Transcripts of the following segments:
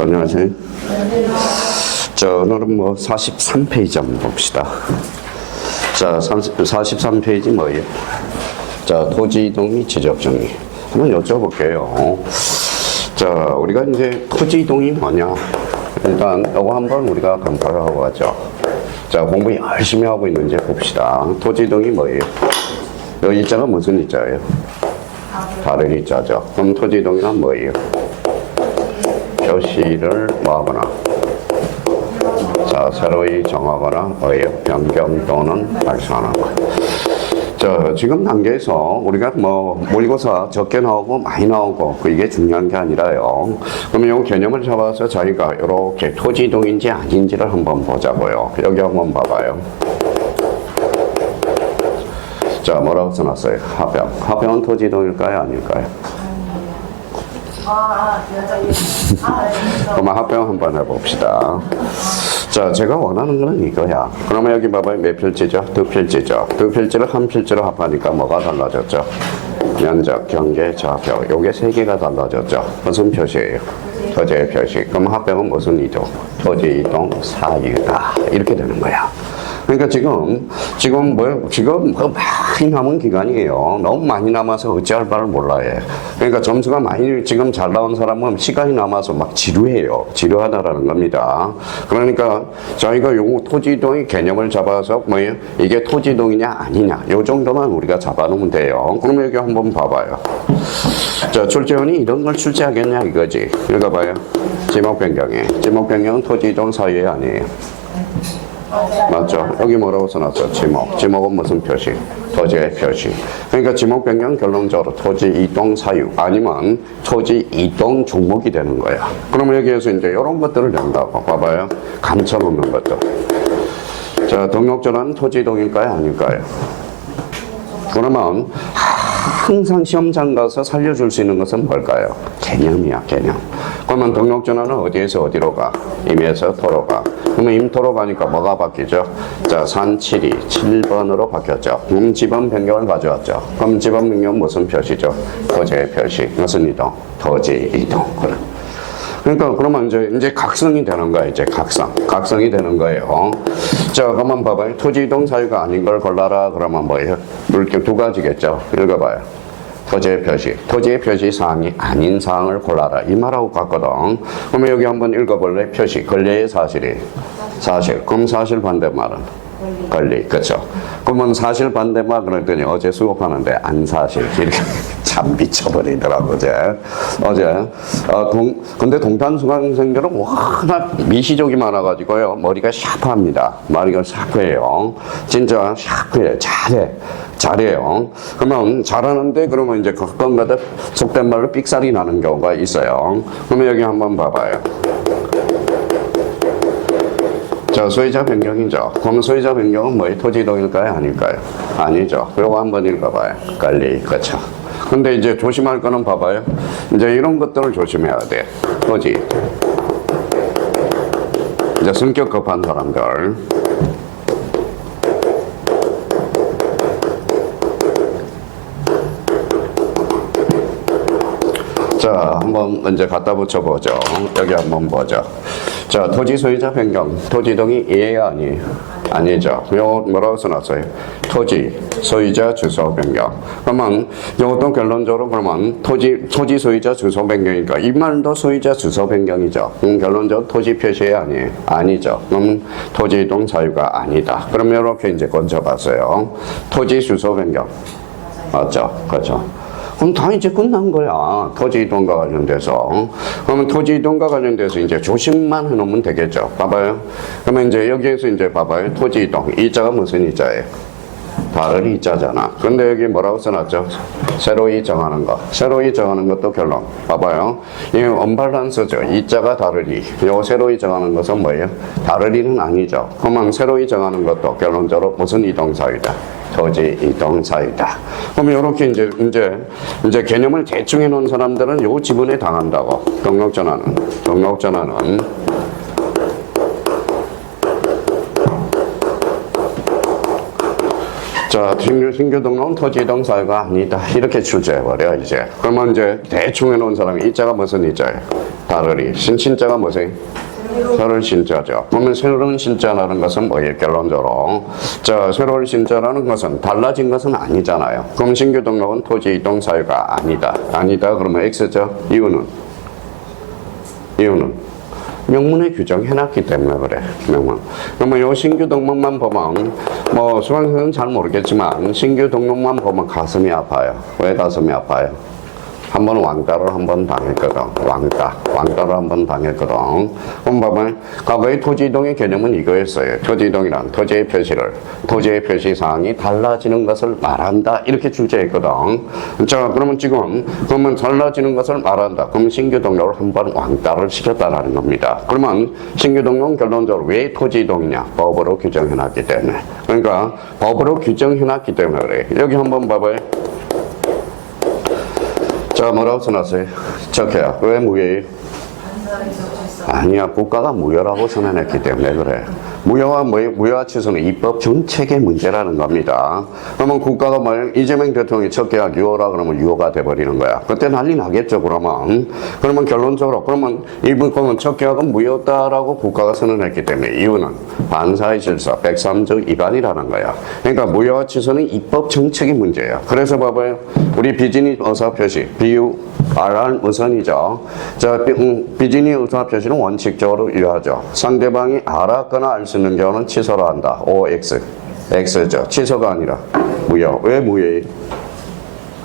안녕하세요. 자, 오늘은 뭐 43페이지 한번 봅시다. 자, 43페이지 뭐예요? 자, 토지 이동 및 지적 정리. 한번 여쭤볼게요. 자, 우리가 이제 토지 이동이 뭐냐? 일단 이거 한번 우리가 감가를 하고 가죠. 자, 공부 열심히 하고 있는지 봅시다. 토지 이동이 뭐예요? 이 일자가 무슨 일자예요? 다른 일자죠. 그럼 토지 이동이란 뭐예요? 표시를 뭐하거나, 자, 새로이 정하거나 뭐예요? 변경 또는 발송하는 거. 자, 지금 단계에서 우리가 뭐 모의고사 적게 나오고 많이 나오고 이게 중요한 게 아니라요. 그러면 이 개념을 잡아서 저희가 이렇게 토지 이동인지 아닌지를 한번 보자고요. 여기 한번 봐봐요. 자, 뭐라고 써놨어요? 합병. 합병은 토지 이동일까요? 아닐까요? 그럼 합병 한번 해봅시다. 자, 제가 원하는 거는 이거야. 그러면 여기 봐봐요. 몇 필지죠? 두 필지죠. 두 필지를 한 필지로 합하니까 뭐가 달라졌죠? 면적, 경계, 좌표. 요게 세 개가 달라졌죠. 무슨 표시예요? 토지의 표시. 그럼 합병은 무슨 이동? 토지 이동 사유다. 이렇게 되는 거야. 그러니까 지금 많이 남은 기간이에요. 너무 많이 남아서 어찌할 바를 몰라요. 그러니까 점수가 많이 지금 잘 나온 사람은 시간이 남아서 막 지루해요. 지루하다라는 겁니다. 그러니까 저희가 요 토지이동의 개념을 잡아서 뭐예요? 이게 토지이동이냐 아니냐 요 정도만 우리가 잡아놓으면 돼요. 그러면 여기 한번 봐봐요. 자, 출제원이 이런 걸 출제하겠냐 이거지. 읽어봐요. 지목 변경에. 지목 변경은 토지이동 사유에 아니에요. 맞죠? 여기 뭐라고 써놨어? 지목. 지목은 무슨 표시? 토지의 표시. 그러니까 지목 변경 결론적으로 토지 이동 사유 아니면 토지 이동 종목이 되는 거야. 그러면 여기에서 이제 이런 것들을 낸다고. 봐봐요. 감춰놓는 것도. 자, 등록전환 토지 이동일까요? 아닐까요? 그러면 항상 시험장 가서 살려줄 수 있는 것은 뭘까요? 개념이야, 개념. 그러면 등록전환은 어디에서 어디로 가? 임에서 토로 가. 그러면 임토로 가니까 뭐가 바뀌죠? 자, 산칠이 7번으로 바뀌었죠. 지번 변경을 가져왔죠. 그럼 지번 변경은 무슨 표시죠? 토지의 표시. 무슨 이동? 토지 이동. 그러니까 그러면 이제 각성이 되는 거예요. 이제 각성이 되는 거예요. 자, 그러면 봐봐요. 토지 이동 사유가 아닌 걸 골라라. 그러면 뭐예요? 이렇게 두 가지겠죠. 읽어봐요. 토지의 표시. 토지의 표시 사항이 아닌 사항을 골라라. 이 말하고 같거든. 그러면 여기 한번 읽어볼래? 표시. 권리의 사실이. 사실. 그럼 사실 반대말은? 권리. 그렇죠. 그러면 사실 반대말 그랬더니 어제 수업하는데 안 사실. 이렇게 참 미쳐버리더라고, 어제. 근데 동탄수강생들은 워낙 미시족이 많아가지고요. 머리가 샤프합니다. 머리가 샤프해요. 진짜 샤프해. 잘해요. 그러면 잘하는데 그러면 이제 가끔가다 속된 말로 삑살이 나는 경우가 있어요. 그러면 여기 한번 봐봐요. 자, 소유자 변경이죠. 그럼 소유자 변경은 뭐예요? 토지 이동일까요? 아닐까요? 아니죠. 이거 한번 읽어봐요. 관리. 그렇죠. 근데 이제 조심할 거는 봐봐요. 이제 이런 것들을 조심해야 돼. 토지. 이제 성격 급한 사람들. 자, 한번 이제 갖다 붙여보죠. 여기 한번 보죠. 자, 토지 소유자 변경. 토지 이동이 예예요, 아니에요? 아니죠. 요 뭐라고 써놨어요? 토지 소유자 주소 변경. 그러면 이것도 결론적으로 그러면 토지 소유자 주소 변경이니까 이 말도 소유자 주소 변경이죠. 결론적으로 토지 표시에 아니에요? 아니죠. 그럼 토지 이동 사유가 아니다. 그럼 이렇게 이제 건져봤어요. 토지 주소 변경. 맞죠? 그렇죠. 그럼 다 이제 끝난 거야. 토지 이동과 관련돼서. 그러면 토지 이동과 관련돼서 이제 조심만 해놓으면 되겠죠. 봐봐요. 그러면 이제 여기에서 이제 봐봐요. 토지 이동. 이자가 무슨 이자예요? 다른 이자잖아. 근데 여기 뭐라고 써놨죠? 새로이 정하는 거. 새로이 정하는 것도 결론. 봐봐요. 이 언밸런스죠. 이자가 다르리. 요 새로이 정하는 것은 뭐예요? 다르리는 아니죠. 그러면 새로이 정하는 것도 결론적으로 무슨 이동사유다? 토지 이동사유다. 그러면 이렇게 이제 개념을 대충 해놓은 사람들은 요 지분에 당한다고. 등록전환은 자, 신규 등록은 토지 이동 사유가 아니다. 이렇게 출제해버려, 이제. 그러면 이제 대충 해놓은 사람이 이자가 무슨 이자예요? 다르리. 신자가 무슨? 새로운 신자죠. 그러면 새로운 신자라는 것은 뭐예요? 결론적으로. 자, 새로운 신자라는 것은 달라진 것은 아니잖아요. 그럼 신규 등록은 토지 이동 사유가 아니다. 아니다. 그러면 X죠. 이유는? 명문에 규정해놨기 때문에 그래. 명문. 그러면 요 신규 등록만 보면 뭐 수강생은 잘 모르겠지만 신규 등록만 보면 가슴이 아파요. 왜 가슴이 아파요? 한 번 왕따를 한 번 당했거든. 왕따를 한 번 당했거든. 그럼 봐봐요. 과거의 토지 이동의 개념은 이거였어요. 토지 이동이란 토지의 표시 사항이 달라지는 것을 말한다. 이렇게 출제했거든. 자, 그러면 지금 그러면 달라지는 것을 말한다. 그럼 신규 등록을 한 번 왕따를 시켰다라는 겁니다. 그러면 신규 등록은 결론적으로 왜 토지 이동이냐? 법으로 규정해놨기 때문에. 그러니까 법으로 규정해놨기 때문에 그래. 여기 한번 봐봐요. 자, 뭐라고 써놨어요? 적혀요. 왜 무효예요? 아니야, 국가가 무효라고 선언했기 때문에 그래. 무효와 취소는 입법 정책의 문제라는 겁니다. 그러면 국가가 이재명 대통령이 첫 계약 6호라 그러면 6호가 돼버리는 거야. 그때 난리 나겠죠, 그러면. 그러면 결론적으로, 그러면 첫 계약은 무효다라고 국가가 선언했기 때문에 이유는 반사의 질서, 103조 위반이라는 거야. 그러니까 무효와 취소는 입법 정책의 문제야. 그래서 봐봐요. 우리 비즈니스 의사표시, BU, RR 우선이죠. 자, 비즈니스 의사표시는 원칙적으로 유효하죠. 상대방이 알았거나 알 수 있는 경우는 취소를 한다. OX. X죠. 취소가 아니라 무효. 왜 무효예요?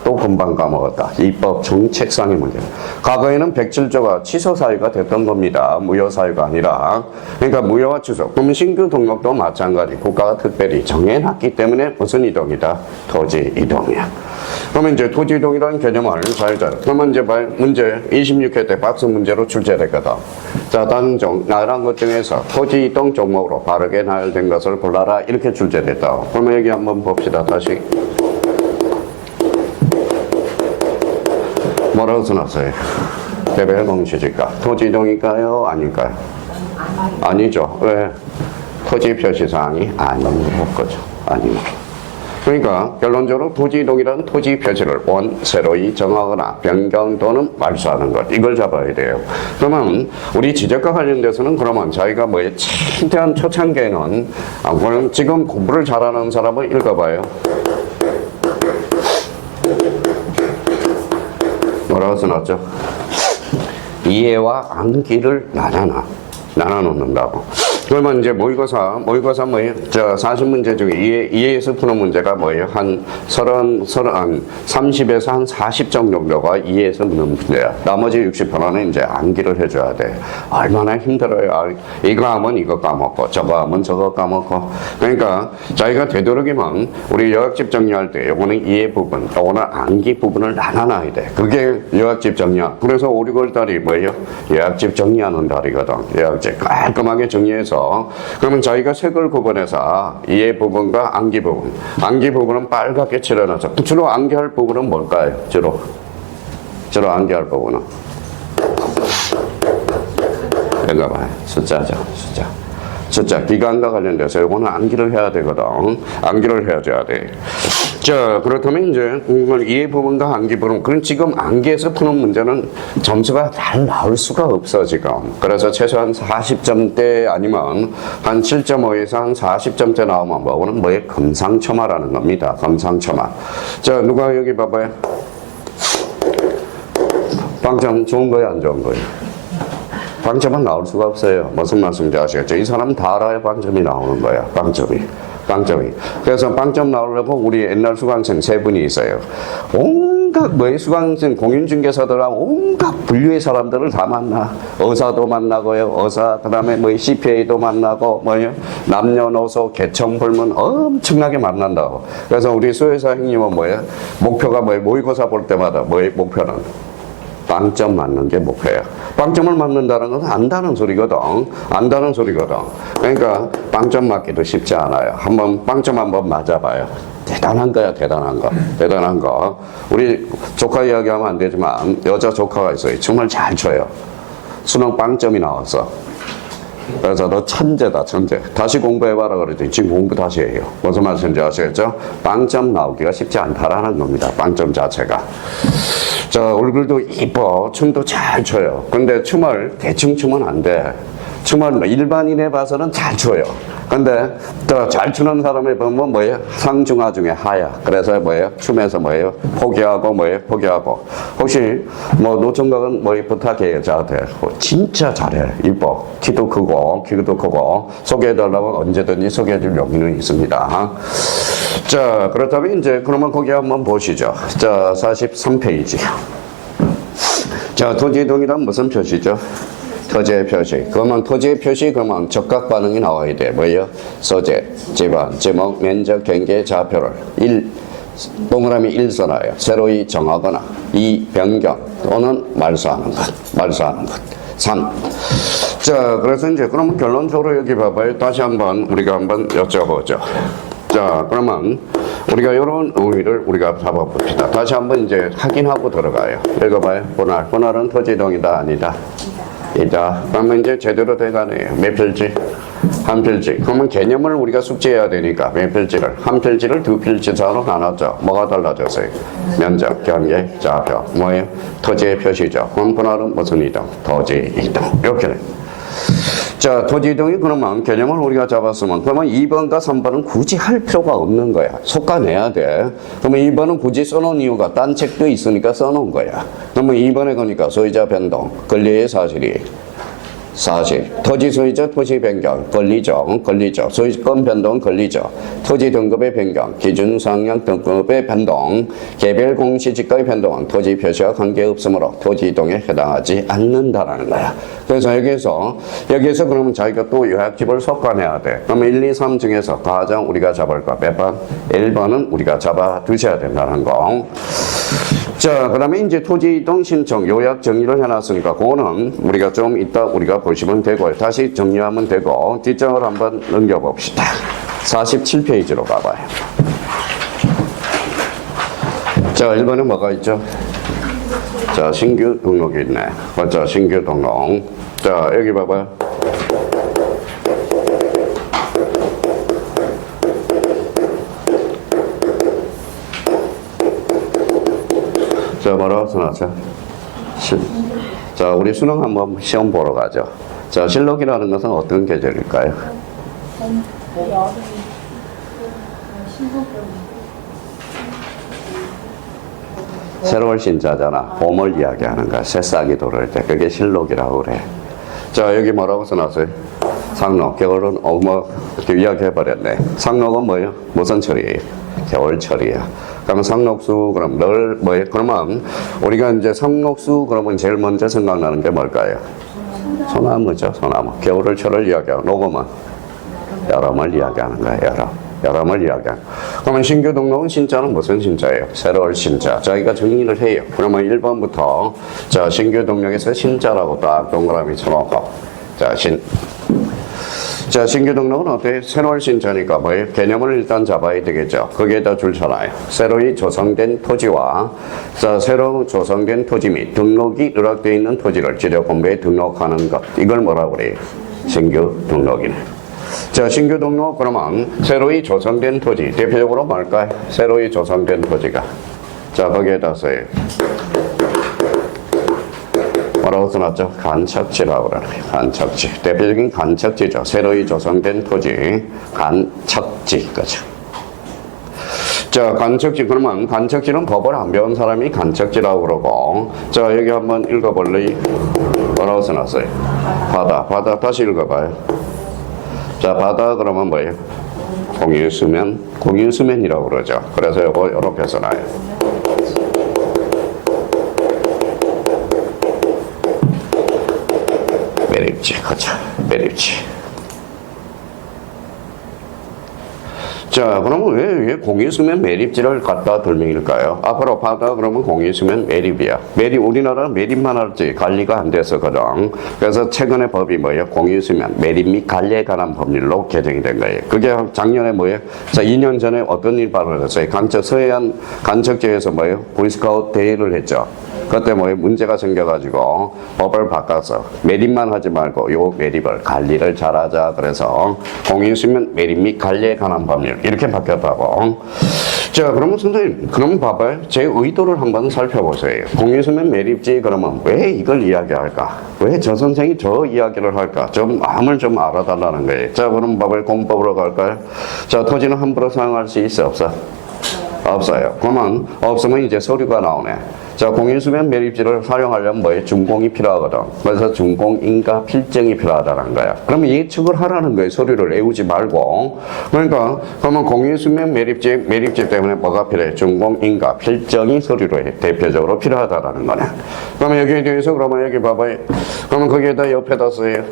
또 금방 까먹었다. 입법 정책상의 문제. 과거에는 107조가 취소 사유가 됐던 겁니다. 무효 사유가 아니라. 그러니까 무효와 취소. 그러면 신규 등록도 마찬가지. 국가가 특별히 정해놨기 때문에 무슨 이동이다? 토지 이동이야. 그러면 이제 토지 이동이라는 개념을 사유자. 그러면 이제 문제 26회 때 박스 문제로 출제됐거든. 자, 다른 나열한 것 중에서 토지 이동 종목으로 바르게 나열된 것을 골라라. 이렇게 출제됐다. 그러면 여기 한번 봅시다. 다시. 뭐라고 써놨어요? 개별 공시지가. 토지 이동일까요? 아닐까요? 아니죠. 왜? 토지 표시사항이 아닌 거죠. 아닌 거. 그러니까 결론적으로 토지 이동이라는 토지 표시를 새로이 정하거나 변경 또는 말소하는 것. 이걸 잡아야 돼요. 그러면 우리 지적과 관련돼서는 그러면 자기가 최대한 초창기에는 지금 공부를 잘하는 사람을 읽어봐요. 뭐라고 써놨죠? 이해와 암기를 나눠놓는다고. 그러면 이제 모의고사 뭐예요? 40문제 중에 이해에서 푸는 문제가 뭐예요? 한 30에서 한 40점 정도가 이해에서 푸는 문제야. 나머지 60%는 이제 암기를 해줘야 돼. 얼마나 힘들어요. 이거 하면 이거 까먹고, 저거 하면 저거 까먹고. 그러니까 자기가 되도록이면 우리 요약집 정리할 때 요거는 이해 부분, 요거는 암기 부분을 나눠놔야 돼. 그게 요약집 정리야. 그래서 5, 6월 달이 뭐예요? 요약집 정리하는 달이거든. 요약집 깔끔하게 정리해서 그러면 자기가 색을 구분해서 이해 부분과 암기 부분. 암기 부분은 빨갛게 칠해놔서 주로 암기할 부분은 뭘까요? 주로 암기할 부분은 이거 봐요. 숫자죠. 숫자 기간과 관련돼서 이거는 암기를 해야 되거든. 암기를 해줘야 돼. 자, 그렇다면 이제 이해 부분과 암기 부분. 그럼 지금 암기에서 푸는 문제는 점수가 잘 나올 수가 없어 지금. 그래서 최소한 40점대 아니면 한 7.5 이상 40점대 나오면 뭐는 뭐에 금상첨화라는 겁니다. 금상첨화. 자, 누가 여기 봐봐요. 빵점 좋은 거예요, 안 좋은 거예요? 빵점은 나올 수가 없어요. 무슨 말씀인지 아시겠죠? 이 사람 다 알아야 빵점이 나오는 거야. 빵점이. 그래서 빵점 나오려고 우리 옛날 수강생 3분이 있어요. 온갖 수강생 공인중개사들하고 온갖 분류의 사람들을 다 만나. 의사도 만나고요. 그다음에 CPA도 만나고 남녀노소 계층 불문 엄청나게 만난다고. 그래서 우리 수혜사 형님은 목표가 모의고사 볼 때마다 목표는 빵점 맞는 게 목표야. 빵점을 맞는다는 것은 안다는 소리거든. 그러니까 빵점 맞기도 쉽지 않아요. 빵점 한번 맞아봐요. 대단한 거. 우리 조카 이야기하면 안 되지만 여자 조카가 있어요. 정말 잘 쳐요. 수능 빵점이 나왔어. 그래서 너 천재다, 천재. 다시 공부해봐라 그랬더니 지금 공부 다시 해요. 무슨 말씀인지 아시겠죠? 빵점 나오기가 쉽지 않다라는 겁니다. 빵점 자체가. 자, 얼굴도 이뻐. 춤도 잘 춰요. 근데 춤을 대충 추면 안 돼. 춤을 일반인에 봐서는 잘 춰요. 근데 더 잘 추는 사람을 보면 뭐예요? 상중하 중에 하야. 그래서 뭐예요? 춤에서 뭐예요? 포기하고 뭐예요? 포기하고. 혹시 뭐 노총각은 뭐 부탁해요 저한테. 진짜 잘해. 이뻐. 키도 크고 키도 크고 소개해달라고 언제든지 소개해줄 용의는 있습니다. 자, 그렇다면 이제 그러면 거기 한번 보시죠. 자, 43페이지. 자, 토지이동이란 무슨 표시죠? 토지의 표시. 그러면 토지의 표시 그러면 적각 반응이 나와야 돼. 뭐예요? 소재, 지번, 지목, 면적, 경계, 좌표를 동그라미 1 써놔요. 새로이 정하거나 2 변경 또는 말소하는 것. 말소하는 것. 3. 자, 그래서 이제 그러면 결론적으로 여기 봐봐요. 다시 한번 우리가 한번 여쭤보죠. 자, 그러면 우리가 이런 의미를 우리가 잡아봅시다. 다시 한번 이제 확인하고 들어가요. 읽어봐요. 분할. 분할은 토지이동이다 아니다? 이다. 그러면 이제 제대로 돼가네요. 몇 필지? 한 필지. 그러면 개념을 우리가 숙지해야 되니까 몇 필지를? 한 필지를 두 필지사로 나눴죠. 뭐가 달라졌어요? 면적, 경계, 좌표. 뭐예요? 토지의 표시죠. 그럼 분할은 무슨 이동? 토지 이동. 이렇게. 자, 토지 이동이 그러면 개념을 우리가 잡았으면 그러면 2번과 3번은 굳이 할 필요가 없는 거야. 속가내야 돼. 그러면 2번은 굳이 써놓은 이유가 딴 책도 있으니까 써놓은 거야. 그러면 2번에 보니까 소유자 변동, 권리의 사실이 사실. 토지 소유자 토지 변경, 권리죠. 권리죠. 소유권 변동, 권리죠. 토지 등급의 변경, 기준 상향 등급의 변동, 개별 공시지가의 변동은 토지 표시와 관계없으므로 토지 이동에 해당하지 않는다라는 거야. 그래서 여기에서 그러면 자기가 또 요약집을 속관해야 돼. 그러면 1, 2, 3 중에서 가장 우리가 잡을 거 몇 번? 1번은 우리가 잡아 두셔야 된다는 거. 자, 그 다음에 이제 토지 이동 신청 요약 정리를 해놨으니까 그거는 우리가 좀 이따 우리가 보시면 되고요. 다시 정리하면 되고 뒷장을 한번 넘겨봅시다. 47페이지로 가봐요. 자, 1번에 뭐가 있죠? 자, 신규 등록이 있네. 맞죠? 신규 등록. 자, 여기 봐봐요. 자, 뭐라고 써놨죠? 자, 우리 수능 한번 시험 보러 가죠. 자, 실록이라는 것은 어떤 계절일까요? 새로운 신자잖아. 봄을 이야기하는 거야. 새싹이 돌을 때. 그게 실록이라고 그래. 자, 여기 뭐라고 써놨어요? 상록. 겨울은 이야기해버렸네. 상록은 뭐예요? 무슨 철이에요? 겨울철이야. 그러면 상록수, 그럼 그러면 우리가 이제 상록수, 그러면 제일 먼저 생각나는 게 뭘까요? 소나무죠, 소나무. 겨울을, 철을 이야기하고, 녹음은 여름을 이야기하는 거예요, 여름을 이야기하는. 그러면 신규 등록은 신자는 무슨 신자예요? 새로운 신자. 저희가 정리를 해요. 그러면 1번부터, 자, 신규 등록에서 신자라고 딱 동그라미 쳐놓고, 자, 신규 등록은 어때요? 새로운 신자니까 뭐예요? 개념을 일단 잡아야 되겠죠. 거기에다 줄쳐놔요. 새로이 조성된 토지와 새로 조성된 토지 및 등록이 누락되어 있는 토지를 지적본부에 등록하는 것. 이걸 뭐라고 그래요? 신규 등록이네. 자, 신규 등록 그러면 새로이 조성된 토지. 대표적으로 뭘까요? 새로이 조성된 토지가. 자, 거기에다 써요. 뭐라고 써놨죠? 간척지라고 그러는 거예요. 간척지. 대표적인 간척지죠. 새로이 조성된 토지. 간척지. 그죠? 자, 간척지. 그러면 간척지는 법을 안 배운 사람이 간척지라고 그러고. 자, 여기 한번 읽어볼래요? 뭐라고 써놨어요? 바다. 바다. 다시 읽어봐요. 자, 바다 그러면 뭐예요? 공유수면. 공유수면이라고 그러죠. 그래서 이거 이렇게 써놔요. 매립지, 그렇죠. 매립지. 자, 그러면 왜 공유수면 매립지를 갖다 들명일까요? 앞으로 바다 그러면 공유수면 매립이야. 우리나라는 매립만 할지 관리가 안 돼서거든. 그래서 최근에 법이 뭐예요? 공유수면 매립 및 관리에 관한 법률로 개정이 된 거예요. 그게 작년에 뭐예요? 자, 2년 전에 어떤 일 벌어졌어요? 서해안 간척지에서 뭐예요? 보이스카우트 대회를 했죠. 그때 뭐 문제가 생겨가지고 법을 바꿔서 매립만 하지 말고 요 매립을 관리를 잘하자. 그래서 공인수면 매립 및 관리에 관한 법률 이렇게 바뀌었다고. 자, 그러면 선생님, 그럼 봐봐요. 제 의도를 한번 살펴보세요. 공인수면 매립지 그러면 왜 이걸 이야기할까? 왜 저 선생이 저 이야기를 할까? 좀 마음을 좀 알아달라는 거예요. 자, 그럼 봐봐요. 공법으로 갈까요? 자, 토지는 함부로 사용할 수 있어, 없어? 없어요. 그러면 없으면 이제 서류가 나오네. 자, 공인수면 매립지를 활용하려면 뭐예요? 준공이 필요하거든. 그래서 준공인가 필증이 필요하다는 거야. 그러면 예측을 하라는 거예요. 서류를 외우지 말고. 그러니까 그러면 공인수면 매립지 때문에 뭐가 필요해? 준공인가 필증이 서류로 대표적으로 필요하다라는 거네. 그러면 여기에 대해서 그러면 여기 봐봐요. 그러면 거기에다 옆에다 써요.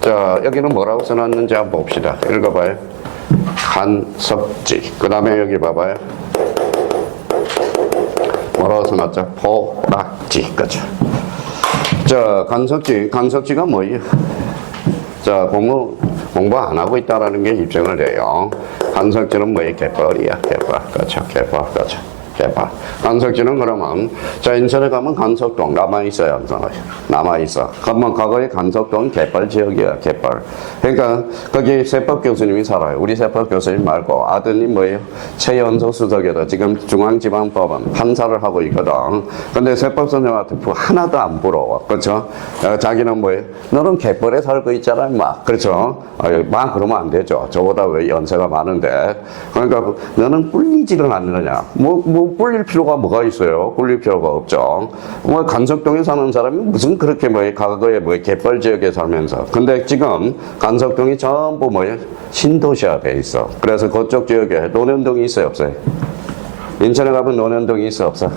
자, 여기는 뭐라고 써놨는지 한번 봅시다. 읽어봐요. 간섭지. 그 다음에 여기 봐봐요. 뭐라고 써놨죠? 포락지. 그죠? 자, 간섭지가 뭐예요? 자, 공부 안 하고 있다라는 게 입증을 해요. 간섭지는 뭐예요? 갯벌이야. 갯벌. 그렇죠. 갯벌. 그렇죠. 개발. 간석지는 그러면 자, 인천에 가면 간석동 남아있어요. 남아있어. 그러면 과거에 간석동 갯벌 지역이야. 갯벌. 그러니까 거기 세법 교수님이 살아요. 우리 세법 교수님 말고 아드님 뭐예요? 최연소 수석에도 지금 중앙지방법원 판사를 하고 있거든. 근데 세법 선생님한테 하나도 안 부러워. 그렇죠? 자기는 뭐예요? 너는 갯벌에 살고 있잖아. 막. 그렇죠? 막 그러면 안 되죠. 저보다 왜 연세가 많은데. 그러니까 너는 꿀리지를 않느냐. 뭐 꿀릴 필요가 뭐가 있어요? 꿀릴 필요가 없죠. 뭐 간석동에 사는 사람이 무슨 그렇게 뭐 과거에 뭐 갯벌 지역에 살면서. 근데 지금 간석동이 전부 뭐예요? 신도시화 돼 있어. 그래서 그쪽 지역에 논현동이 있어요, 없어요? 인천에 가면 논현동이 있어, 없어?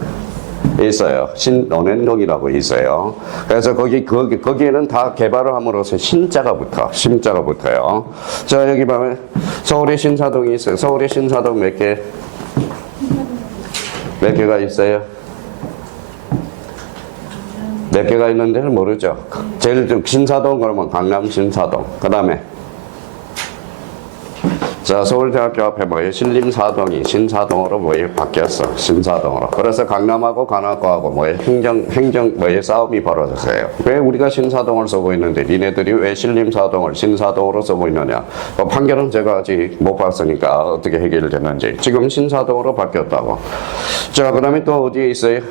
있어요. 신논현동이라고 있어요. 그래서 거기에는 다 개발을 함으로써 심자가 붙어요. 자, 여기 보면 서울의 신사동이 있어요. 서울의 신사동 몇 개가 있어요? 몇 개가 있는지는 모르죠. 제일 신사동 그러면 강남 신사동. 그 다음에 자, 서울대학교 앞에 뭐예요? 신림사동이 신사동으로 뭐예요? 바뀌었어. 신사동으로. 그래서 강남하고 관악구하고 뭐예요? 행정 뭐예요? 싸움이 벌어졌어요. 왜 우리가 신사동을 쓰고 있는데 니네들이 왜 신림사동을 신사동으로 쓰고 있느냐? 판결은 제가 아직 못 봤으니까 어떻게 해결됐는지. 지금 신사동으로 바뀌었다고. 자, 그 다음에 또 어디에 있어요?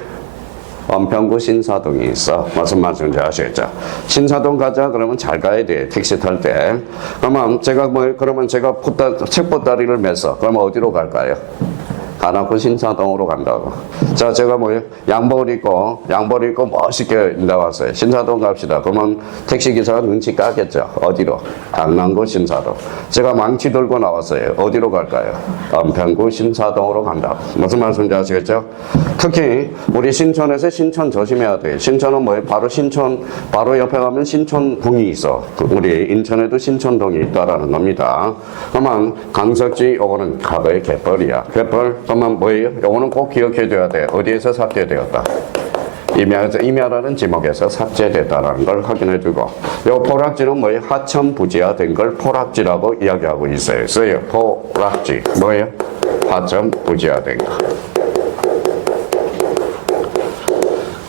은평구 신사동이 있어. 무슨 말씀인지 아시겠죠? 신사동 가자 그러면 잘 가야 돼. 택시 탈 때. 그러면 제가 책 보따리를 메서 그러면 어디로 갈까요? 관악구 신사동으로 간다고. 자, 제가 뭐예요? 양복을 입고 멋있게 나왔어요. 신사동 갑시다. 그러면 택시기사가 눈치 까겠죠. 어디로? 강남구 신사동. 제가 망치 들고 나왔어요. 어디로 갈까요? 은평구 신사동으로 간다. 무슨 말씀인지 아시겠죠? 특히 우리 신천에서 신천 조심해야 돼요. 신천은 뭐예요? 바로 옆에 가면 신천동이 있어. 우리 인천에도 신천동이 있다라는 겁니다. 그러면 강석지 요거는 과거의 갯벌이야. 갯벌 그러면 뭐예요? 요거는 꼭 기억해줘야 돼. 어디에서 삭제되었다? 임야라는 지목에서 삭제됐다는 걸 확인해주고, 요 포락지는 뭐예요? 하천부지화된 걸 포락지라고 이야기하고 있어요. 포락지 뭐예요? 하천부지화된 거.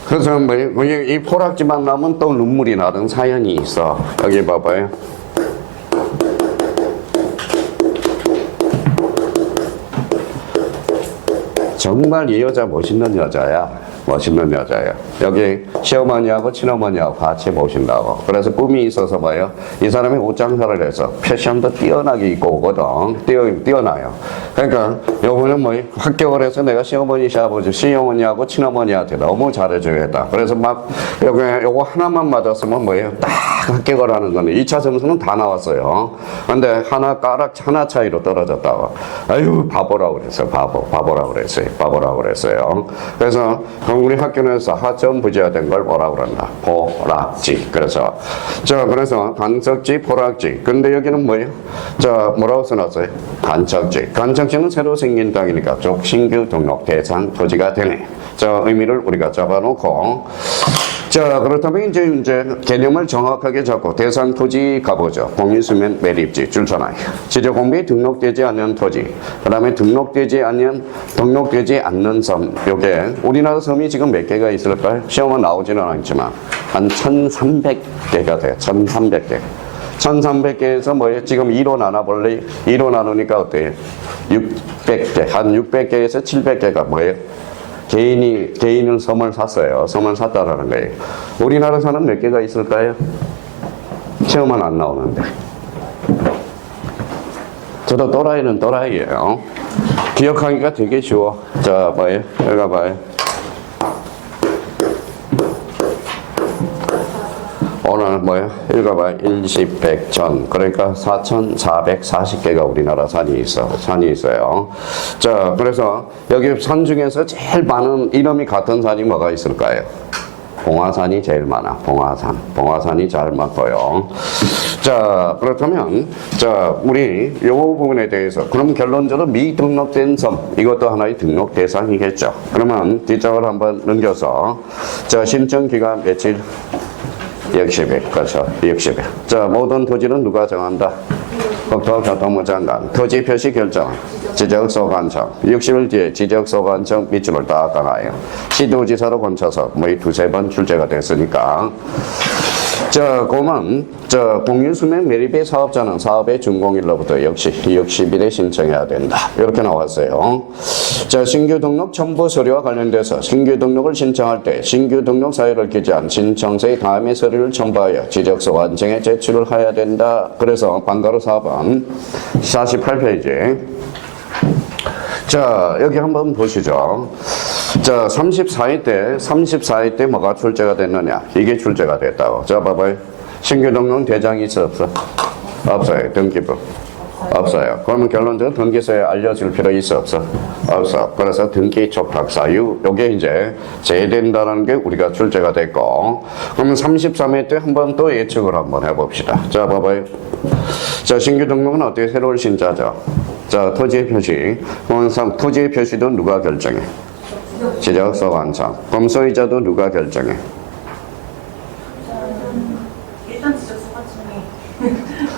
그래서 뭐 이 포락지만 나면 또 눈물이 나던 사연이 있어. 여기 봐봐요. 정말 이 여자 멋있는 여자야. 여기 시어머니하고 친어머니하고 같이 모신다고. 그래서 꿈이 있어서 뭐예요? 이 사람이 옷장사를 해서 패션도 뛰어나게 입고 오거든. 뛰어나요. 그러니까 요거는 뭐 합격을 해서 내가 시어머니하고 친어머니한테 너무 잘해줘야겠다. 그래서 막 요거 하나만 맞았으면 뭐예요? 딱 합격을 하는 거는 2차 점수는 다 나왔어요. 근데 하나 차이로 떨어졌다고. 아유, 바보라고 그랬어요. 그래서 우리 학교에서 하천부지화된 걸 뭐라고 그런다? 포락지. 그래서 간석지, 포락지. 근데 여기는 뭐예요? 자, 뭐라고 써놨어요? 간척지는 새로 생긴 땅이니까 신규 등록 대상 토지가 되네. 자, 의미를 우리가 잡아놓고, 자, 그렇다면 이제 개념을 정확하게 잡고 대상 토지 가보죠. 공유수면 매립지 줄잖아요. 지적공비에 등록되지 않는 토지, 그 다음에 등록되지 않는 섬. 요게 우리나라 섬이 지금 몇 개가 있을까요? 시험은 나오지는 않지만 한 1,300개가 돼요. 1,300개. 1,300개에서 뭐예요? 지금 2로 나눠볼래? 2로 나누니까 어때요? 600개. 한 600개에서 700개가 뭐예요? 개인은 섬을 샀어요. 섬을 샀다라는 거예요. 우리나라 섬은 몇 개가 있을까요? 시험은 안 나오는데. 저도 또라이는 또라이예요. 기억하기가 되게 쉬워. 자, 봐요. 여기 봐요. 오늘 뭐예요? 읽어봐요. 1십, 100, 1000. 그러니까 4,440개가 우리나라 산이 있어요. 자, 그래서 여기 산 중에서 제일 많은 이름이 같은 산이 뭐가 있을까요? 봉화산이 제일 많아. 봉화산이 제일 많고요. 자, 그렇다면 자, 우리 요 부분에 대해서 그럼 결론적으로 미등록된 섬 이것도 하나의 등록 대상이겠죠. 그러면 뒷장을 한번 넘겨서 자, 신청 기간 며칠? 60일, 그렇죠. 60일. 자, 모든 토지는 누가 정한다? 국토교통부 장관. 토지 표시 결정. 지적소관청. 60일 뒤에 지적소관청 밑줄을 딱 가나요. 시도지사로 거쳐서 뭐 두세 번 출제가 됐으니까. 자, 그러면 자, 공유수면 매립의 사업자는 사업의 준공일로부터 역시 60일에 신청해야 된다. 이렇게 나왔어요. 자, 신규 등록 첨부 서류와 관련돼서 신규 등록을 신청할 때 신규 등록 사유를 기재한 신청서의 다음의 서류를 첨부하여 지적소관청에 제출을 해야 된다. 그래서 방가로 4번 48페이지. 자, 여기 한번 보시죠. 자, 34회 때 뭐가 출제가 됐느냐? 이게 출제가 됐다고. 자, 봐봐요. 신규 등록 대장이 있어, 없어? 없어요. 등기부. 없어요. 그러면 결론적으로 등기소에 알려줄 필요 있어, 없어? 없어. 그래서 등기 촉탁 사유, 요게 이제 제외된다는 게 우리가 출제가 됐고, 그러면 33회 때 한번 또 예측을 한번 해봅시다. 자, 봐봐요. 자, 신규 등록은 어떻게 새로운 신자죠? 자, 토지의 표시. 토지의 표시도 누가 결정해? 지적소관청. 그럼 소유자도 누가 결정해? 일단 지적소관청이.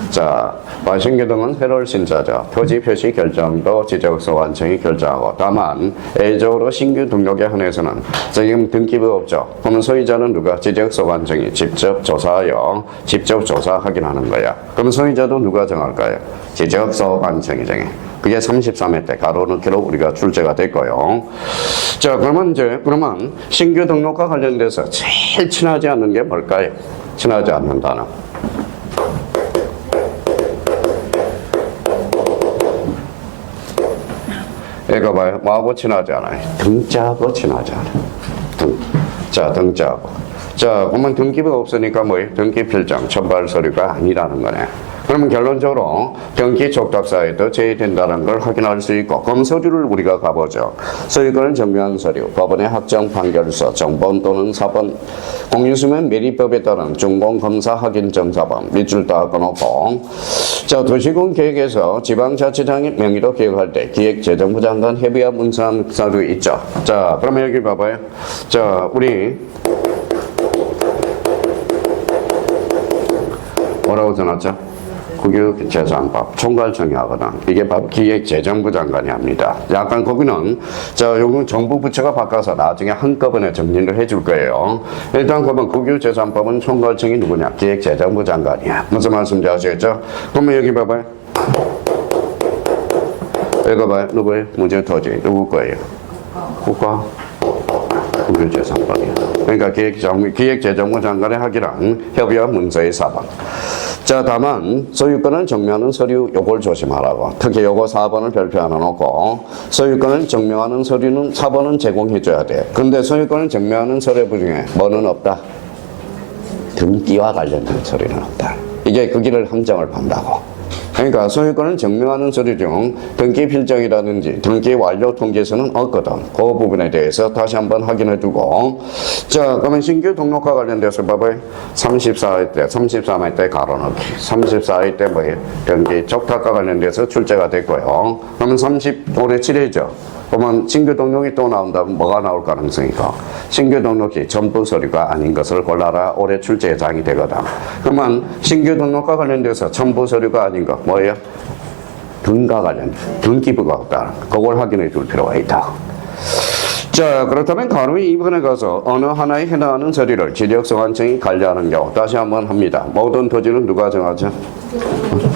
자, 신규 등은 새로운 신자죠. 토지 표시 결정도 지적소관청이 결정하고, 다만 예적으로 신규 등록에 한해서는 지금 등기부 없죠. 그러면 소유자는 누가? 지적소관청이 직접 조사하여 직접 조사 확인하는 거야. 그럼 소유자도 누가 정할까요? 지적소관청이 정해. 그게 33회 때 가로넣기로 우리가 출제가 됐고요. 자, 그러면 신규 등록과 관련돼서 제일 친하지 않는 게 뭘까요? 친하지 않는 단어. 이거 봐요. 뭐하고 친하지 않아요? 등자하고 친하지 않아요. 등자하고. 자, 그러면 등기부가 없으니까 뭐예요? 등기필정, 첨부할 서류가 아니라는 거네. 그러면 결론적으로 등기 촉탁사유도 제외된다는 걸 확인할 수 있고, 그럼 서류를 우리가 가보죠. 소유권을 증명한 서류, 법원의 확정 판결서, 정본 또는 사본, 공유수면 매립법에 따른 준공검사 확인정사본 밑줄 딱 꺼놓고, 자, 도시군 계획에서 지방자치장의 명의로 기획할 때 기획재정부 장관 협의와 문서한 서류 있죠. 자, 그러면 여기 봐봐요. 자, 우리 뭐라고 써놨죠? 국유재산법 총괄청이 하거든. 이게 바로 기획재정부 장관이 합니다. 약간 거기는 자, 요건 정부 부처가 바꿔서 나중에 한꺼번에 정리를 해줄 거예요. 일단 그러면 국유재산법은 총괄청이 누구냐? 기획재정부 장관이야. 무슨 말씀인지 아시겠죠? 그러면 여기 봐봐요. 이거 봐요. 누구예요? 문제토지. 누구 거예요? 국가. 국유재산법이야. 그러니까 기획재정부 장관의 하기랑 협의와 문서의 사본. 자, 다만 소유권을 증명하는 서류 요걸 조심하라고. 특히 요거 4번을 별표 하나 놓고 소유권을 증명하는 서류는 4번은 제공해줘야 돼. 근데 소유권을 증명하는 서류 중에 뭐는 없다? 등기와 관련된 서류는 없다. 이게 그 길을 함정을 판다고. 그러니까 소유권을 증명하는 서류 중 등기 필정이라든지 등기 완료 통지서는 없거든. 그 부분에 대해서 다시 한번 확인해 두고. 자, 그러면 신규 등록과 관련돼서 봐봐요. 33회 때 가로넣기. 34회 때 뭐예요? 등기 촉탁과 관련돼서 출제가 됐고요. 그러면 올해 7회죠. 그러면 신규 등록이 또 나온다면 뭐가 나올 가능성이고 신규 등록이 전부 서류가 아닌 것을 골라라 올해 출제 예정이 되거든. 그러면 신규 등록과 관련돼서 전부 서류가 아닌 거 뭐예요? 등과 관련, 등기부가 없다. 그걸 확인해 줄 필요가 있다. 자, 그렇다면 간혹 이번에 가서 어느 하나에 해당하는 서류를 지적소관청이 관리하는 경우 다시 한번 합니다. 모든 토지는 누가 정하죠?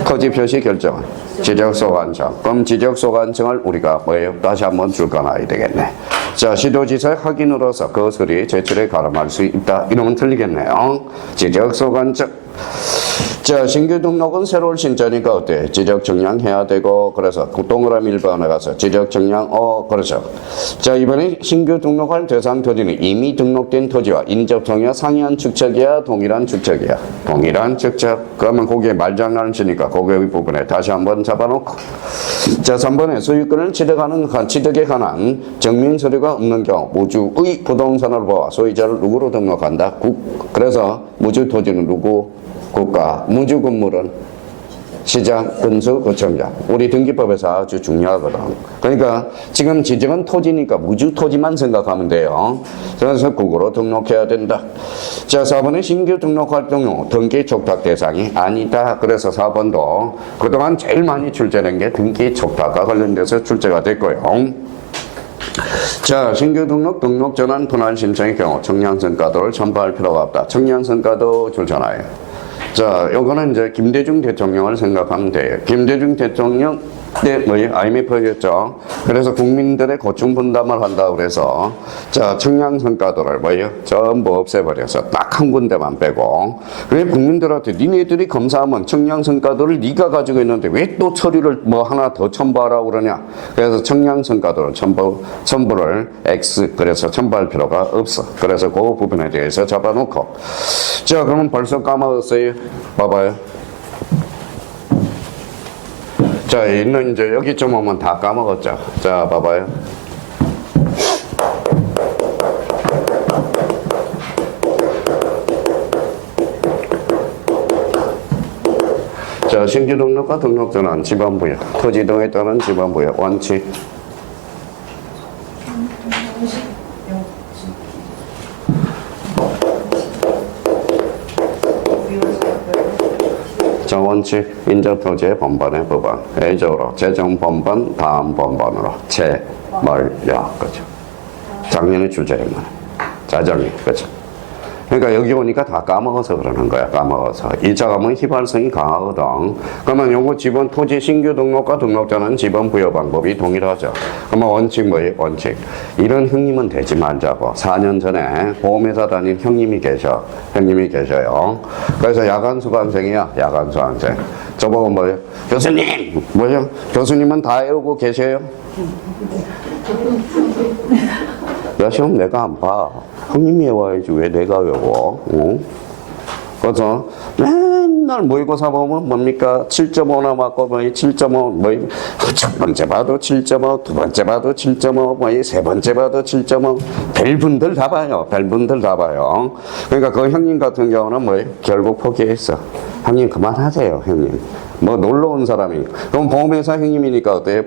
토지 표시 결정은 지적소관청. 그럼 지적소관청을 우리가 뭐예요? 다시 한번 줄거놔야 되겠네. 자, 시도지사 확인으로서 그 서류의 제출에 가름할 수 있다. 이러면 틀리겠네요. 지적소관청. 자, 신규 등록은 새로운 신자니까 어때? 지적 정량해야 되고, 그래서 동그라미 1번에 가서 지적 정량, 그렇죠. 자, 이번에 신규 등록할 대상 토지는 이미 등록된 토지와 인접통이야, 상이한 축척이야, 동일한 축척이야. 동일한 축척. 그러면 거기에 말장난을 치니까 거기 부분에 다시 한번 잡아놓고. 자, 3번에 소유권을 취득에 관한 증명 서류가 없는 경우 무주의 부동산을 보아 소유자를 누구로 등록한다? 그래서 무주 토지는 누구? 국가, 무주 건물은 시장, 군수, 구청장. 우리 등기법에서 아주 중요하거든. 그러니까 지금 지정은 토지니까 무주 토지만 생각하면 돼요. 그래서 국으로 등록해야 된다. 자, 4번에 신규 등록할 경우 등기 촉탁 대상이 아니다. 그래서 4번도 그동안 제일 많이 출제된 게 등기 촉탁과 관련돼서 출제가 됐고요. 자, 신규 등록 전환 분할 신청의 경우 청량성가도를 첨부할 필요가 없다. 청량성가도 줄잖아요. 자, 요거는 이제 김대중 대통령을 생각하면 돼요. 김대중 대통령 때 IMF였죠. 그래서 국민들의 고충 분담을 한다고 그래서 자, 청량성과도를 전부 없애버려서 딱 한 군데만 빼고 그래 국민들한테 니네들이 검사하면 청량성과도를 네가 가지고 있는데 왜 또 서류를 하나 더 첨부하라고 그러냐. 그래서 청량성과도를 첨부를 X 그래서 첨부할 필요가 없어. 그래서 그 부분에 대해서 잡아놓고 자, 그러면 벌써 까먹었어요. 봐봐요. 자, 있는 이제 여기쯤 오면 다 까먹었죠. 자, 봐봐요. 자, 신규 등록과 등록 전환 지방부여, 토지 등에 따른 지방부여 원칙. 자, 원칙 인접토지의 번번의 법안 A적으로 재정 번번 다음 번번으로 채멀약 그죠. 작년에 출제된 거네. 자정이 그죠. 그러니까 여기 오니까 다 까먹어서 그러는 거야. 까먹어서 1차 가면 휘발성이 강하거든. 그러면 요거 지번 토지 신규 등록과 등록자는 지번 부여 방법이 동일하죠. 그러면 원칙 뭐예요? 원칙. 이런 형님은 되지 말자고. 4년 전에 보험회사 다닌 형님이 계셔요. 그래서 야간 수강생이야. 야간 수강생. 저보고 뭐예요? 교수님! 뭐예요? 교수님은 다 외우고 계세요? 나 시험 내가 안 봐. 형님이 외워야지 왜 내가 외워? 어? 그래서 맨날 모의고사 보면 뭡니까? 7.5나 맞고 7.5 첫 번째 봐도 7.5 두 번째 봐도 7.5 세 번째 봐도 7.5 벨분들 다 봐요. 벨분들 다 봐요. 그러니까 그 형님 같은 경우는 결국 포기했어. 형님 그만하세요. 형님. 놀러 온 사람이. 그럼 보험회사 형님이니까 어때요?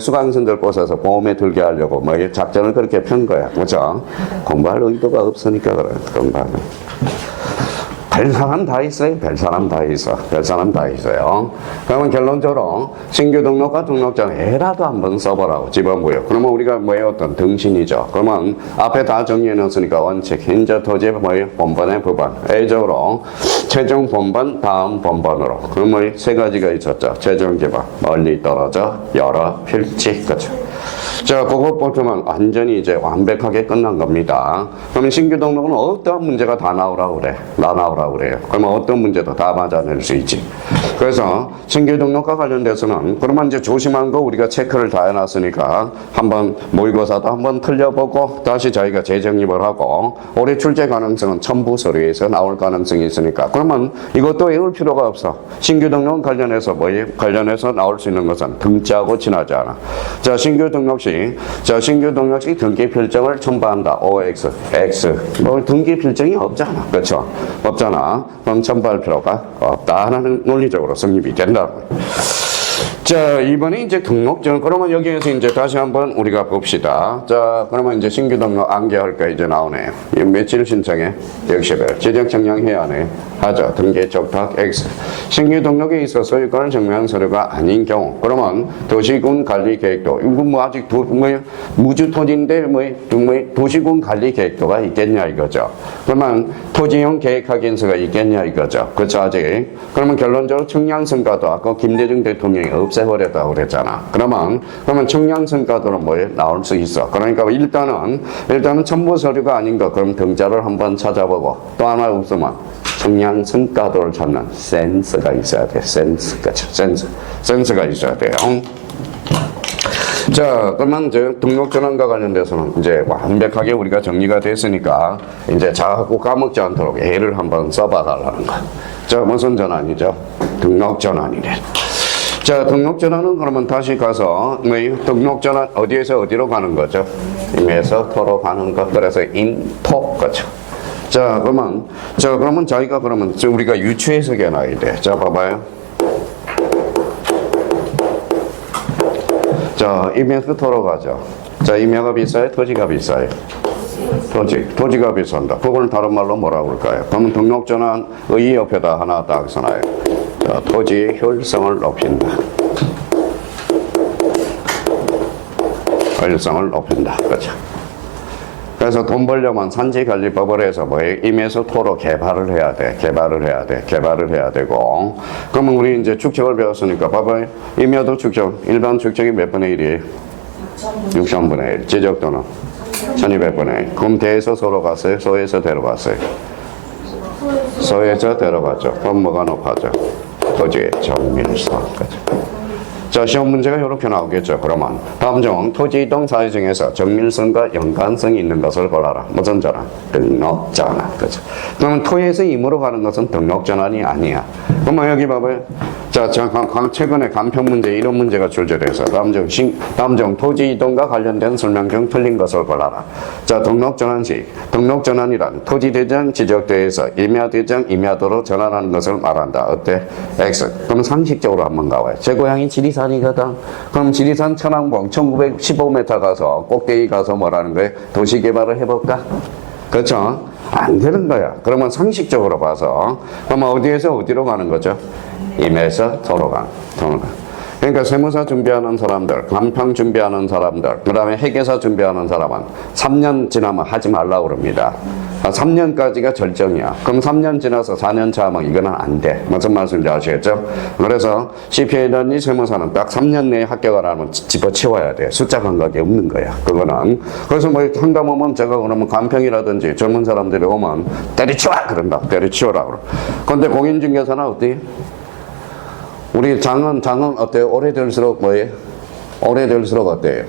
수강생들 꽂아서 보험에 들게 하려고 작전을 그렇게 편 거야. 그죠? 공부할 의도가 없으니까 그래. 공부하는. 별 사람 다 있어요. 별 사람 다 있어. 별 사람 다 있어요. 그러면 결론적으로 신규 등록과 등록장 애라도 한번 써보라고 지번부여. 그러면 우리가 어떤 등신이죠. 그러면 앞에 다 정리해 놓았으니까 원칙, 현재 토지 번번의 법안. A적으로 최종 번번 다음 번번으로. 그러면 세 가지가 있었죠. 최종 기반, 멀리 떨어져, 열어, 필지. 그렇죠. 자, 그것 보면 완전히 이제 완벽하게 끝난 겁니다. 그러면 신규 등록은 어떠한 문제가 다 나오라고 그래. 다 나오라고 그래요. 그러면 어떤 문제도 다 맞아낼 수 있지. 그래서 신규 등록과 관련돼서는 그러면 이제 조심한 거 우리가 체크를 다 해놨으니까 한번 모의고사도 한번 틀려보고 다시 저희가 재정립을 하고 올해 출제 가능성은 첨부 서류에서 나올 가능성이 있으니까 그러면 이것도 외울 필요가 없어. 신규 등록 관련해서 관련해서 나올 수 있는 것은 등자하고 지나지 않아. 자, 신규 등록 시 등기 필정을 첨부한다. OX, X. 등기 필정이 없잖아. 그렇죠? 없잖아. 그럼 첨부할 필요가 없다라는 논리적으로 성립이 된다. 자, 이번에 이제 등록증. 그러면 여기에서 이제 다시 한번 우리가 봅시다. 자, 그러면 이제 신규 등록 안개할까 이제 나오네요. 이 며칠 신청해? 60일. 지적 정량해야 하네. 하죠. 등기 적탁 X. 신규 등록에 있어 소유권을 증명한 서류가 아닌 경우. 그러면 도시군 관리 계획도. 이거 뭐 아직 무주 토지인데 도시군 관리 계획도가 있겠냐 이거죠. 그러면 토지용 계획 확인서가 있겠냐 이거죠. 그렇죠, 아직. 그러면 결론적으로 청량성과도 아까 김대중 대통령이 없애버렸다고 그랬잖아. 그러면 청량성과도는 뭐에 나올 수 있어. 그러니까 일단은 첨부 서류가 아닌 거 그럼 등자를 한번 찾아보고 또 하나 없으면 청량성과도를 찾는 센스가 있어야 돼. 센스가 있어야 돼요. 자, 그러면 이제 등록전환과 관련돼서는 이제 완벽하게 우리가 정리가 됐으니까 이제 자꾸 까먹지 않도록 애를 한번 써봐달라는 거. 자, 무슨 전환이죠? 등록전환이래. 자, 등록전환은 그러면 다시 가서 등록전환 어디에서 어디로 가는 거죠? 임에서 토로 가는 것. 그래서 인토 거죠. 자, 그러면 자기가 그러면 우리가 유추해서 해놔야 돼. 자, 봐봐요. 자, 임에서 토로 가죠. 자, 임야가 비싸요? 토지가 비싸요? 토지가 비싼다. 그걸 다른 말로 뭐라고 할까요? 그러면 등록전환 의 옆에다 하나 딱 써놔요. 자, 토지의 효율성을 높인다. 효율성을 높인다. 그렇죠. 그래서 돈 벌려면 산지관리법을 해서 임에서 토로 개발을 해야 되고. 그러면 우리 이제 축적을 배웠으니까 봐봐요. 임야도 축적, 일반 축적이 몇 분의 1이에요? 6,000분의 1. 지적도는 1200분의 1. 그럼 대에서 소로 갔어요? 소에서 대로 갔어요? 소에서 대로 갔죠. 그럼 뭐가 높아져? 토지의 정밀성. 그죠? 자, 시험 문제가 이렇게 나오겠죠. 그러면 다음 중 토지 이동 사유 중에서 정밀성과 연관성이 있는 것을 골라라. 무슨 전환? 등록전환. 그죠? 그러면 토에서 임으로 가는 것은 등록전환이 아니야. 그러면 여기 봐봐요. 자, 최근에 간편 문제 이런 문제가 출제돼서 다음 중 토지 이동과 관련된 설명 중 틀린 것을 골라라. 자, 등록전환이란 토지 대장 지적도에서 임야대장 임야도로 전환하는 것을 말한다. 어때? X. 그럼 상식적으로 한번 가봐요. 제 고향이 지리산이거든. 그럼 지리산 천왕봉 1915m 가서 꼭대기 가서 뭐라는 거예요? 도시개발을 해볼까? 그렇죠? 안 되는 거야. 그러면 상식적으로 봐서 그러면 어디에서 어디로 가는 거죠? 임에서 토로 가. 그러니까 세무사 준비하는 사람들, 간평 준비하는 사람들, 그 다음에 회계사 준비하는 사람은 3년 지나면 하지 말라고 그럽니다. 3년까지가 절정이야. 그럼 3년 지나서 4년 차 하면 이거는 안 돼. 무슨 말씀인지 아시겠죠? 그래서 CPA라든지 세무사는 딱 3년 내에 합격을 하면 집어치워야 돼. 숫자 감각이 없는 거야. 그거는. 그래서 상담 오면 제가 그러면 간평이라든지 젊은 사람들이 오면 때려치워! 그런다. 때려치워라. 그런데 공인중개사는 어때요? 우리 장은 어때요? 오래될수록 뭐예요? 오래될수록 어때요?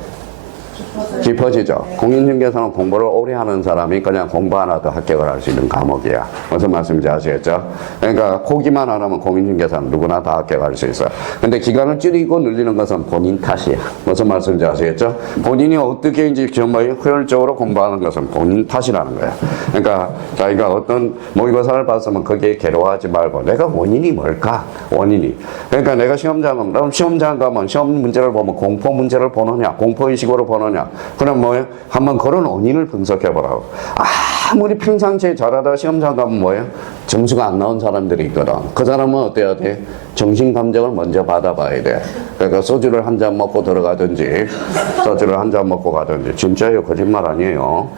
깊어지죠. 공인중개사는 공부를 오래 하는 사람이 그냥 공부 하나 더 합격을 할 수 있는 과목이야. 무슨 말씀인지 아시겠죠? 그러니까 포기만 안 하면 공인중개사는 누구나 다 합격할 수 있어요. 근데 기간을 줄이고 늘리는 것은 본인 탓이야. 무슨 말씀인지 아시겠죠? 본인이 어떻게 이제 정말 효율적으로 공부하는 것은 본인 탓이라는 거야. 그러니까 자기가 어떤 모의고사를 봤으면 거기에 괴로워하지 말고 내가 원인이 뭘까? 원인이. 그러니까 내가 시험장 가면 시험 문제를 보면 공포 문제를 보느냐, 공포의식으로 보느냐. 그럼 뭐예요? 한번 그런 원인을 분석해보라고. 아무리 평상시에 잘하다 시험장 가면 뭐예요? 점수가 안 나온 사람들이 있거든. 그 사람은 어때야 돼? 정신감정을 먼저 받아봐야 돼. 그러니까 소주를 한 잔 먹고 들어가든지 소주를 한 잔 먹고 가든지. 진짜예요. 거짓말 아니에요.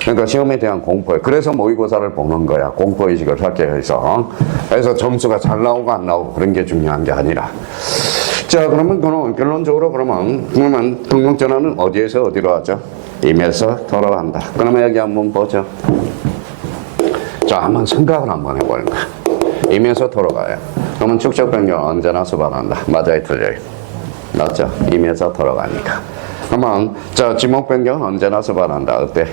그러니까 시험에 대한 공포에. 그래서 모의고사를 보는 거야. 공포의식을 찾게 해서. 그래서 점수가 잘 나오고 안 나오고 그런 게 중요한 게 아니라. 자, 그러면 결론적으로 그러면 등록전환은 어디에서 어디로 하죠? 임에서 돌아간다. 그러면 여기 한번 보죠. 자, 한번 생각을 한번 해보는 거야. 임에서 돌아가요. 그러면 축적 변경 언제나 수반한다. 맞아요, 틀려요? 맞죠? 임에서 돌아가니까. 그러면 자, 지목 변경 언제나 수반한다. 어때?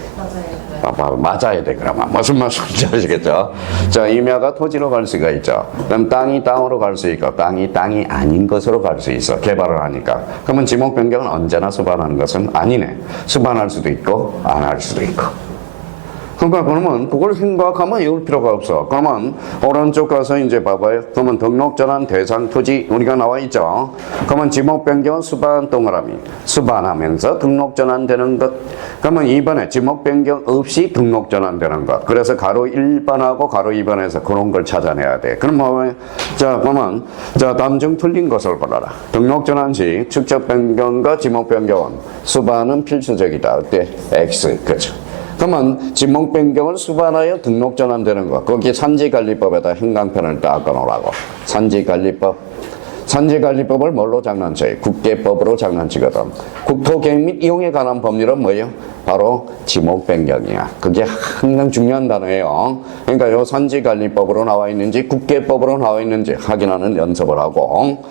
맞아야 돼. 그러면 무슨 말씀인지 아시겠죠? 자, 임야가 토지로 갈 수가 있죠. 그럼 땅이 땅으로 갈 수 있고 땅이 아닌 것으로 갈 수 있어. 개발을 하니까. 그러면 지목 변경은 언제나 수반하는 것은 아니네. 수반할 수도 있고 안 할 수도 있고. 그러니까 그러면 그걸 생각하면 외울 필요가 없어. 그러면 오른쪽 가서 이제 봐봐요. 그러면 등록전환 대상 토지 우리가 나와 있죠. 그러면 지목 변경 수반 동그라미 수반하면서 등록전환되는 것. 그러면 2번에 지목 변경 없이 등록전환되는 것. 그래서 가로 1번하고 가로 2번에서 그런 걸 찾아내야 돼. 그럼 뭐, 자 그러면 자 다음 중 틀린 것을 골라라. 등록전환 시 축적 변경과 지목 변경은 수반은 필수적이다. 어때? X 그죠? 그러면 지목 변경을 수반하여 등록 전환되는 것. 거기 산지관리법에다 행강편을 딱 꺼놓으라고. 산지관리법. 산지관리법을 뭘로 장난쳐요? 국계법으로 장난치거든. 국토계획 및 이용에 관한 법률은 뭐예요? 바로 지목 변경이야. 그게 항상 중요한 단어예요. 그러니까 요 산지관리법으로 나와 있는지 국계법으로 나와 있는지 확인하는 연습을 하고.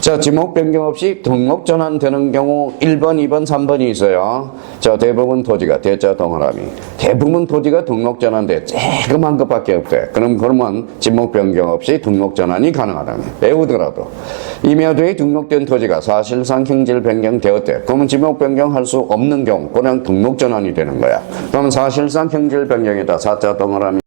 자, 지목 변경 없이 등록 전환되는 경우 1번, 2번, 3번이 있어요. 자, 대부분 토지가 대자 동그라미. 대부분 토지가 등록 전환돼. 조그만 것밖에 없대. 그러면 지목 변경 없이 등록 전환이 가능하다는 거예요. 배우더라도. 임야도에 등록된 토지가 사실상 형질 변경되었대. 그러면 지목 변경할 수 없는 경우 그냥 등록 전환이 되는 거야. 그러면 사실상 형질 변경이다. 사자 동그라미.